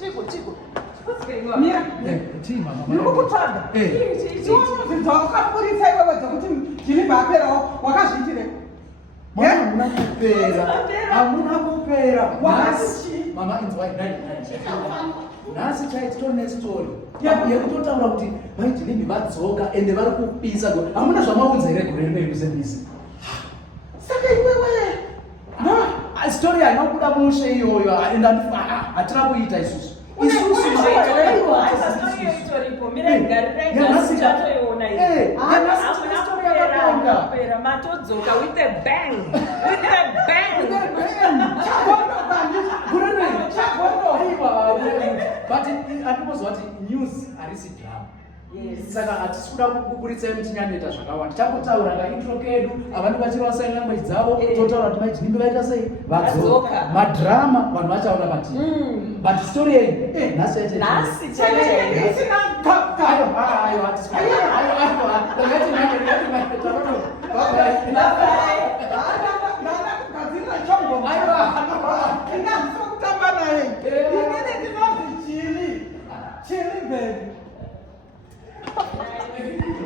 Chico. Mira. Team, mama. Ndikukutsvada. Ndizwa wakapurisa iwewe dzokuti ndini baperawo wakazviitire. Hamuna kupera. Wakati Mama inzwai. Nasi chaitwa nestori. Yekutotaura kuti vaidhilimi vadzoka ende vari kupisa. Hamuna zvamaunza here gore rino ikusembisa. saka iwewe. Story hainobuda mushe iyoyo ende hatina kuita isusu. Matodzoka with a bang. But andinozwa kuti news harisi drama. Saka hatisi kuda kuburitsai muchinyanoita zvakawanda. Takotaura kaintro kedu avanhu vachireva sign language dzavo totaura kuti vaidhilimi vaita sei vadzoka. Madrama vanhu vachaona matini. But story yeyi nhasi chaite.